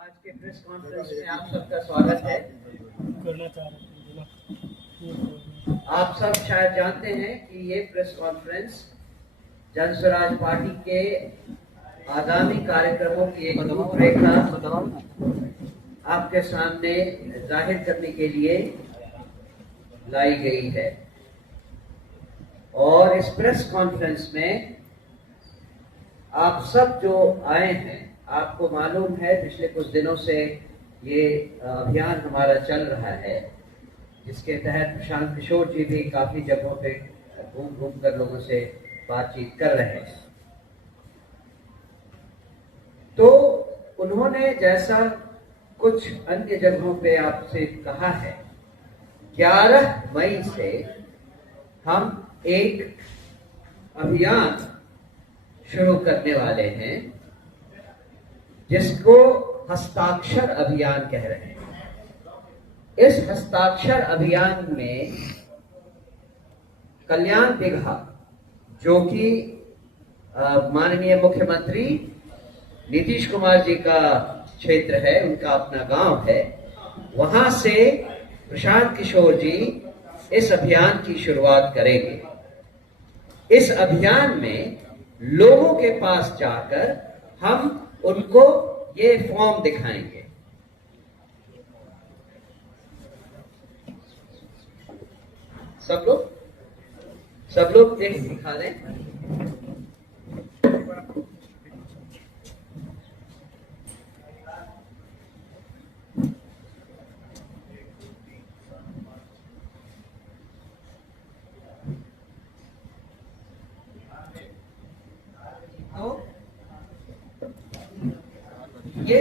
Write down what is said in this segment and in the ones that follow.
आज के press conference में आप सबका स्वागत है। आप सब शायद जानते हैं कि ये प्रेस कॉन्फ्रेंस जन स्वराज पार्टी के आगामी कार्यक्रमों की एक रूपरेखा आपके सामने जाहिर करने के लिए लाई गई है। और इस प्रेस कॉन्फ्रेंस में आप सब जो आए हैं, आपको मालूम है पिछले कुछ दिनों से ये अभियान हमारा चल रहा है, जिसके तहत प्रशांत किशोर जी भी काफी जगहों पे घूम घूम कर लोगों से बातचीत कर रहे हैं। तो उन्होंने जैसा कुछ अन्य जगहों पे आपसे कहा है, 11 मई से हम एक अभियान शुरू करने वाले हैं जिसको हस्ताक्षर अभियान कह रहे हैं। इस हस्ताक्षर अभियान में कल्याण बिगहा, जो कि माननीय मुख्यमंत्री नीतीश कुमार जी का क्षेत्र है, उनका अपना गांव है, वहां से प्रशांत किशोर जी इस अभियान की शुरुआत करेंगे। इस अभियान में लोगों के पास जाकर हम उनको ये फॉर्म दिखाएंगे। सब लोग देख दिखा दें। ये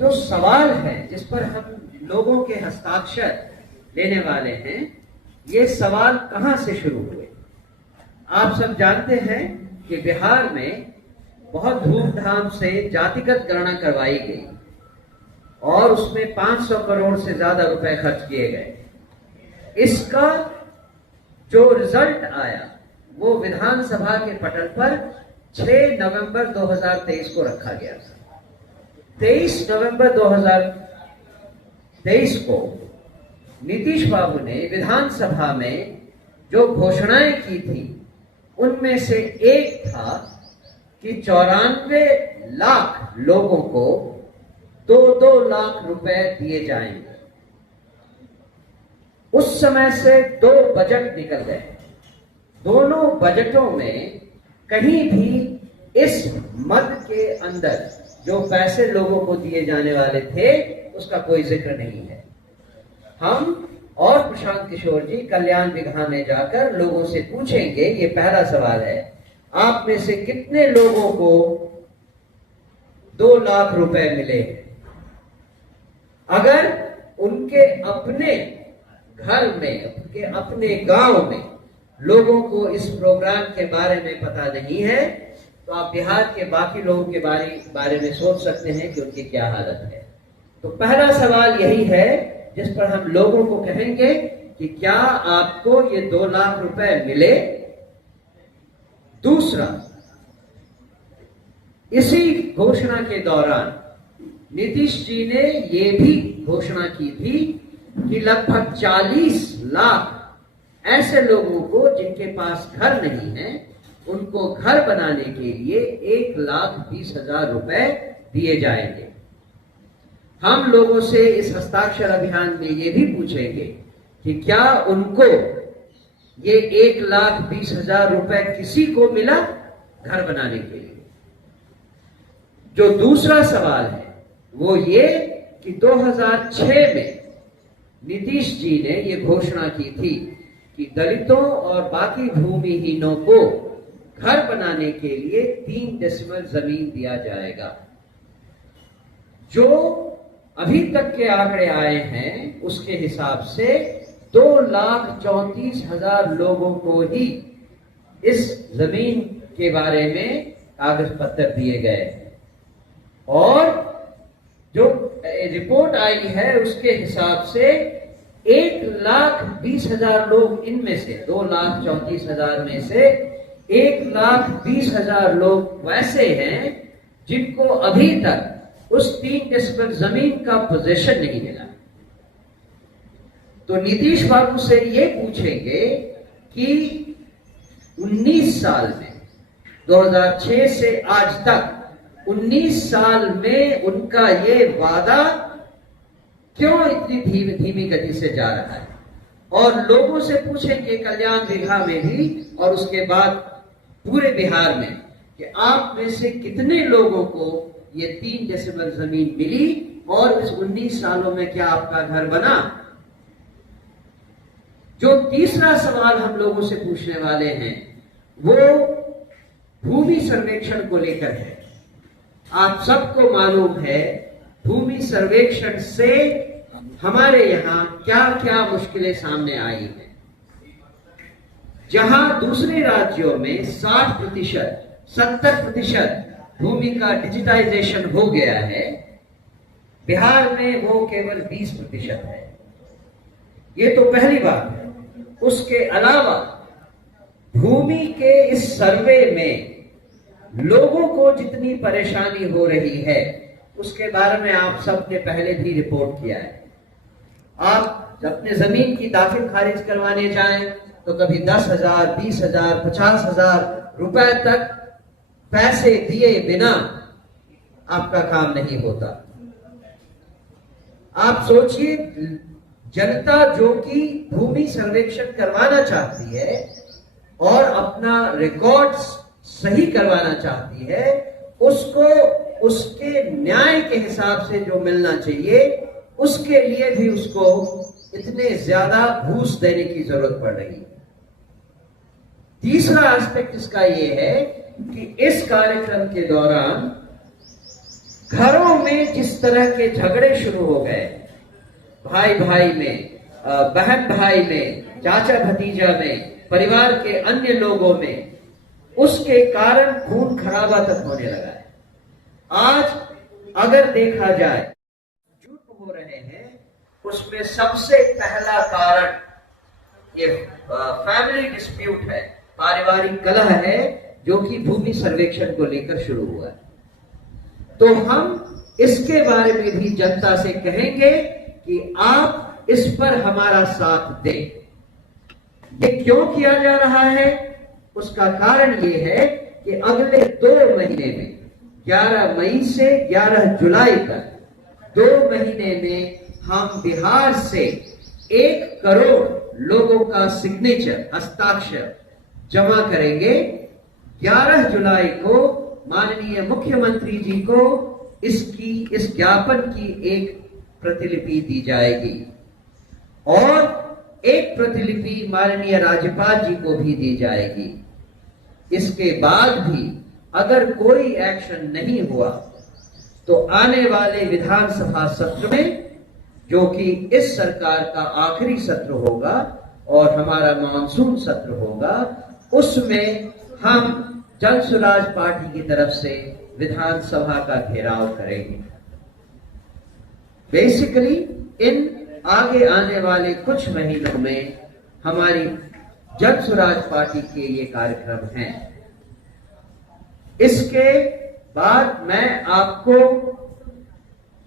जो सवाल है जिस पर हम लोगों के हस्ताक्षर लेने वाले हैं, ये सवाल कहां से शुरू हुए? आप सब जानते हैं कि बिहार में बहुत धूमधाम से जातिगत गणना करवाई गई और उसमें 500 करोड़ से ज्यादा रुपए खर्च किए गए। इसका जो रिजल्ट आया वो विधानसभा के पटल पर 6 नवंबर 2023 को रखा गया था। 23 नवंबर 2023 को नीतीश बाबू ने विधानसभा में जो घोषणाएं की थी, उनमें से एक था कि 94 लाख लोगों को 2-2 लाख रुपए दिए जाएंगे। उस समय से 2 बजट निकल गए। दोनों बजटों में कहीं भी इस मद के अंदर जो पैसे लोगों को दिए जाने वाले थे उसका कोई जिक्र नहीं है। हम और प्रशांत किशोर जी कल्याण बिगहा में जाकर लोगों से पूछेंगे, ये पहला सवाल है, आप में से कितने लोगों को 2 लाख रुपए मिले? अगर उनके अपने घर में, उनके अपने गांव में लोगों को इस प्रोग्राम के बारे में पता नहीं है, तो आप बिहार के बाकी लोगों के बारे में सोच सकते हैं कि उनकी क्या हालत है। तो पहला सवाल यही है जिस पर हम लोगों को कहेंगे कि क्या आपको ये 2 लाख रुपए मिले? दूसरा, इसी घोषणा के दौरान नीतीश जी ने ये भी घोषणा की थी कि लगभग 40 लाख ऐसे लोगों को जिनके पास घर नहीं है, उनको घर बनाने के लिए 1,20,000 रुपए दिए जाएंगे। हम लोगों से इस हस्ताक्षर अभियान में ये भी पूछेंगे कि क्या उनको ये 1,20,000 रुपए किसी को मिला घर बनाने के लिए? जो दूसरा सवाल है वो ये कि 2006 में नीतीश जी ने ये घोषणा की थी कि दलितों और बाकी भूमिहीनों को घर बनाने के लिए 3 डेसिमल जमीन दिया जाएगा। जो अभी तक के आंकड़े आए हैं उसके हिसाब से 2,34,000 लोगों को ही इस जमीन के बारे में कागज पत्र दिए गए और जो रिपोर्ट आई है उसके हिसाब से 1,20,000 लोग, इनमें से 2,34,000 में से 1,20,000 लोग वैसे हैं जिनको अभी तक उस 3 डेसिबल जमीन का पोजीशन नहीं मिला। तो नीतीश बाबू से ये पूछेंगे कि 19 साल में 2006 से आज तक 19 साल में उनका ये वादा क्यों इतनी धीमी गति से जा रहा है। और लोगों से पूछेंगे कल्याण रेखा में भी और उसके बाद पूरे बिहार में कि आप में से कितने लोगों को ये 3 डेसिबल जमीन मिली और इस 19 सालों में क्या आपका घर बना। जो तीसरा सवाल हम लोगों से पूछने वाले हैं वो भूमि सर्वेक्षण को लेकर है। आप सबको मालूम है भूमि सर्वेक्षण से हमारे यहाँ क्या क्या मुश्किलें सामने आई हैं। जहां दूसरे राज्यों में 60%, 70% भूमि का डिजिटाइजेशन हो गया है, बिहार में वो केवल 20% है। ये तो पहली बात है। उसके अलावा भूमि के इस सर्वे में लोगों को जितनी परेशानी हो रही है उसके बारे में आप सबने पहले भी रिपोर्ट किया है। आप अपने जमीन की दाखिल खारिज करवाने जाएं तो कभी 10,000, 20,000, 50,000 रुपए तक पैसे दिए बिना आपका काम नहीं होता। आप सोचिए जनता जो कि भूमि सर्वेक्षण करवाना चाहती है और अपना रिकॉर्ड सही करवाना चाहती है, उसको उसके न्याय के हिसाब से जो मिलना चाहिए उसके लिए भी उसको इतने ज्यादा घूस देने की जरूरत पड़ रही है। तीसरा एस्पेक्ट इसका यह है कि इस कार्यक्रम के दौरान घरों में जिस तरह के झगड़े शुरू हो गए, भाई भाई में, बहन भाई में, चाचा भतीजा में, परिवार के अन्य लोगों में, उसके कारण खून खराबा तक होने लगा है। आज अगर देखा जाए झूठ हो रहे हैं, उसमें सबसे पहला कारण ये फैमिली डिस्प्यूट है, पारिवारिक कलह है, जो कि भूमि सर्वेक्षण को लेकर शुरू हुआ है। तो हम इसके बारे में भी जनता से कहेंगे कि आप इस पर हमारा साथ दें। ये क्यों किया जा रहा है? उसका कारण ये है कि अगले 2 महीने में 11 मई से 11 जुलाई तक 2 महीने में हम बिहार से 1 करोड़ लोगों का सिग्नेचर, हस्ताक्षर जमा करेंगे। 11 जुलाई को माननीय मुख्यमंत्री जी को इस ज्ञापन की एक प्रतिलिपि दी जाएगी और एक प्रतिलिपि माननीय राज्यपाल जी को भी दी जाएगी। इसके बाद भी अगर कोई एक्शन नहीं हुआ तो आने वाले विधानसभा सत्र में, जो कि इस सरकार का आखिरी सत्र होगा और हमारा मानसून सत्र होगा, उसमें हम जन स्वराज पार्टी की तरफ से विधानसभा का घेराव करेंगे। बेसिकली इन आगे आने वाले कुछ महीनों में हमारी जन स्वराज पार्टी के ये कार्यक्रम हैं। इसके बाद मैं आपको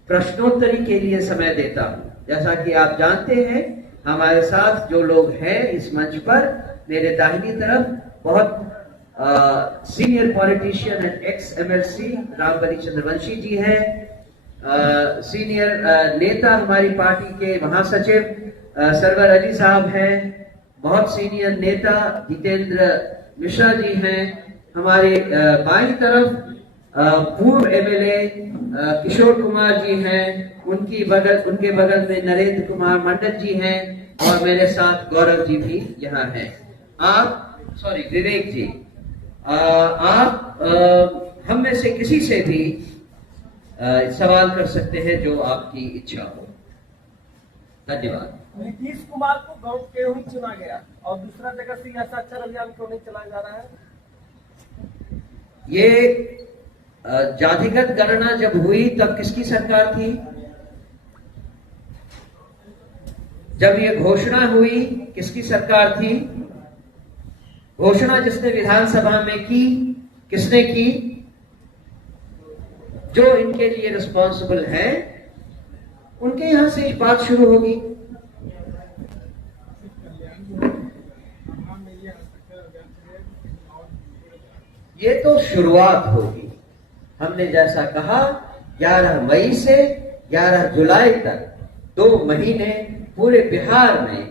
प्रश्नोत्तरी के लिए समय देता हूं। जैसा कि आप जानते हैं, हमारे साथ जो लोग हैं इस मंच पर, मेरे दाहिनी तरफ बहुत senior politician and ex MLC Rambali Chandravanshi ji हैं, सीनियर नेता हमारी पार्टी के महासचिव सरवर अली साहब हैं, बहुत सीनियर नेता जितेंद्र मिश्रा जी हैं, हमारे बाईं तरफ पूर्व एमएलए किशोर कुमार जी हैं, उनके बगल में नरेंद्र कुमार मंडल जी हैं और मेरे साथ गौरव जी भी यहाँ हैं। विवेक जी, आप हम में से किसी से भी सवाल कर सकते हैं जो आपकी इच्छा हो। धन्यवाद। नीतीश कुमार को गांव क्यों नहीं चुना गया और दूसरा जगह से ऐसा अच्छा अभियान क्यों नहीं चलाया जा रहा है? ये जातिगत गणना जब हुई तब किसकी सरकार थी? जब ये घोषणा हुई किसकी सरकार थी? घोषणा जिसने विधानसभा में की, किसने की? जो इनके लिए रिस्पॉन्सिबल है, उनके यहां से बात शुरू होगी। ये तो शुरुआत होगी। हमने जैसा कहा 11 मई से 11 जुलाई तक 2 महीने पूरे बिहार में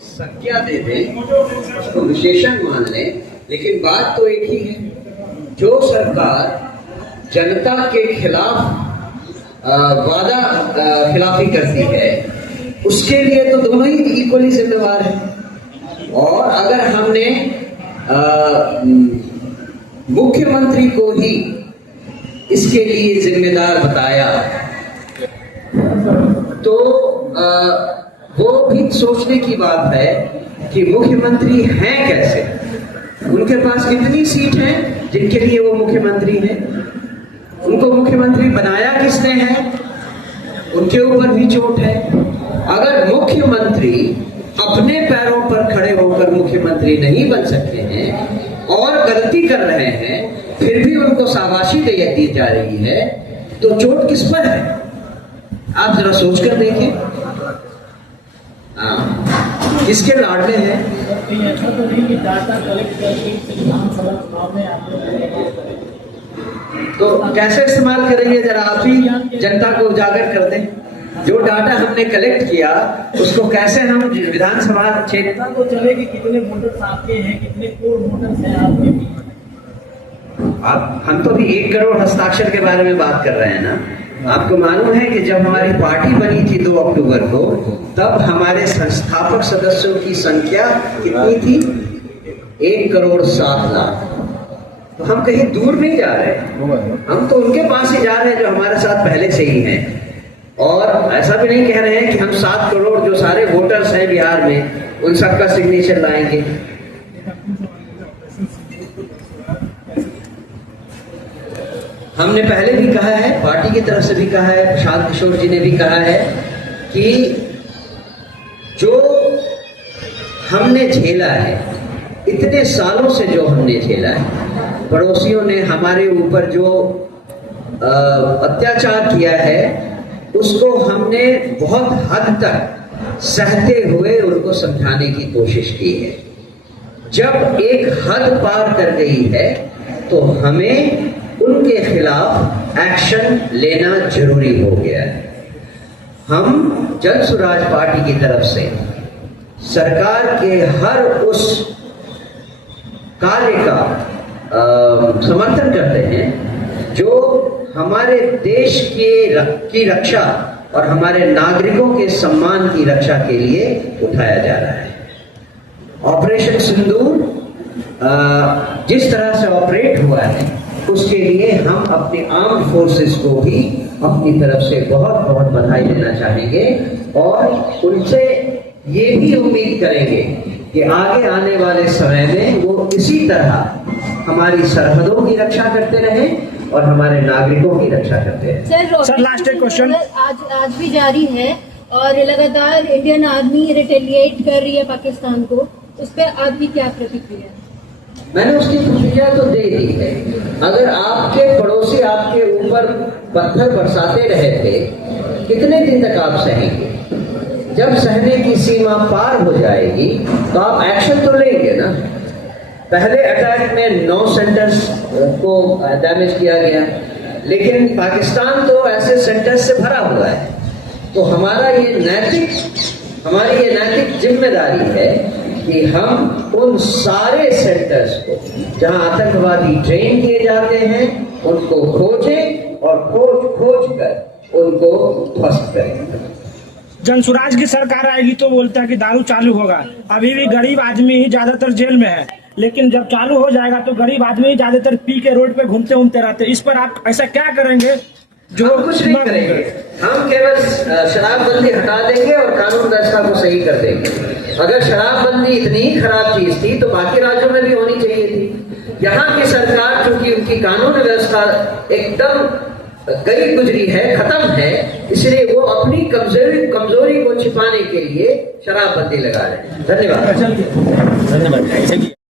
संज्ञा दे दें, उसको विशेषण मान लें, लेकिन बात तो एक ही है। जो सरकार जनता के खिलाफ वादा खिलाफी करती है, उसके लिए तो दोनों ही इक्वली जिम्मेवार हैं। और अगर हमने मुख्यमंत्री को ही इसके लिए जिम्मेदार बताया, तो वो भी सोचने की बात है कि मुख्यमंत्री हैं कैसे, उनके पास कितनी सीट हैं जिनके लिए वो मुख्यमंत्री हैं, उनको मुख्यमंत्री बनाया किसने है, उनके ऊपर भी चोट है। अगर मुख्यमंत्री अपने पैरों पर खड़े होकर मुख्यमंत्री नहीं बन सकते हैं और गलती कर रहे हैं, फिर भी उनको शाबाशी दी जा रही है, तो चोट किस पर है? आप जरा सोच कर देखिए। हाँ, किसके लाडले हैं? ऐसा तो नहीं कि डाटा कलेक्ट करके विधानसभा चुनाव में आप तो कैसे इस्तेमाल करेंगे, जरा आप ही जनता को उजागर कर दें। जो डाटा हमने कलेक्ट किया उसको कैसे हम विधानसभा क्षेत्र को चले कि कितने वोटर्स आपके हैं, कितने कोर वोटर्स हैं आपके। आप हम तो भी 1 करोड़ हस्ताक्षर के बारे में बात कर रहे हैं ना। आपको मालूम है कि जब हमारी पार्टी बनी थी 2 अक्टूबर को, तब हमारे संस्थापक सदस्यों की संख्या कितनी थी? 1 करोड़ 7 लाख। तो हम कहीं दूर नहीं जा रहे, हम तो उनके पास ही जा रहे हैं जो हमारे साथ पहले से ही हैं। और ऐसा भी नहीं कह रहे हैं कि हम 7 करोड़ जो सारे वोटर्स हैं बिहार में, उन सबका सिग्नेचर लाएंगे। हमने पहले भी कहा है, पार्टी की तरफ से भी कहा है, प्रशांत किशोर जी ने भी कहा है कि जो हमने झेला है, इतने सालों से जो हमने झेला है, पड़ोसियों ने हमारे ऊपर जो अत्याचार किया है, उसको हमने बहुत हद तक सहते हुए उनको समझाने की कोशिश की है। जब एक हद पार कर गई है तो हमें उनके खिलाफ एक्शन लेना जरूरी हो गया है। हम जन स्वराज पार्टी की तरफ से सरकार के हर उस कार्य का समर्थन करते हैं जो हमारे देश की रक्षा और हमारे नागरिकों के सम्मान की रक्षा के लिए उठाया जा रहा है। ऑपरेशन सिंदूर जिस तरह से ऑपरेट हुआ है, उसके लिए हम अपने आर्म्ड फोर्सेस को भी अपनी तरफ से बहुत बहुत बधाई देना चाहेंगे और उनसे ये भी उम्मीद करेंगे कि आगे आने वाले समय में वो इसी तरह हमारी सरहदों की रक्षा करते रहें और हमारे नागरिकों की रक्षा करते रहें। सर लास्ट एक क्वेश्चन, आज भी जारी है और लगातार इंडियन आर्मी रिटेलिएट कर रही है पाकिस्तान को, उस पर आपकी क्या प्रतिक्रिया है? मैंने उसकी प्रतिक्रिया तो दे दी है। अगर आपके पड़ोसी आपके ऊपर पत्थर बरसाते रहे थे, कितने दिन तक आप सहेंगे? जब सहने की सीमा पार हो जाएगी तो आप एक्शन तो लेंगे ना। पहले अटैक में 9 सेंटर्स को डैमेज किया गया, लेकिन पाकिस्तान तो ऐसे सेंटर्स से भरा हुआ है। तो हमारी ये नैतिक जिम्मेदारी है कि हम उन सारे सेंटर्स को जहां आतंकवादी ट्रेन किए जाते हैं उनको खोजें और खोज कर उनको ध्वस्त करें। जनसुराज की सरकार आएगी तो बोलता है कि दारू चालू होगा। अभी भी गरीब आदमी ही ज्यादातर जेल में है, लेकिन जब चालू हो जाएगा तो गरीब आदमी ही ज्यादातर पी के रोड पे घूमते रहते। इस पर आप ऐसा क्या करेंगे? जो कुछ नहीं करेंगे, हम केवल शराबबंदी हटा देंगे और कानून व्यवस्था को सही कर देंगे। अगर शराबबंदी इतनी ही खराब चीज थी तो बाकी राज्यों में भी होनी चाहिए थी। यहाँ की सरकार चूंकि उनकी कानून व्यवस्था एकदम गई गुजरी है, खत्म है, इसलिए वो अपनी कमजोरी को छिपाने के लिए शराबबंदी लगा रहे हैं। धन्यवाद।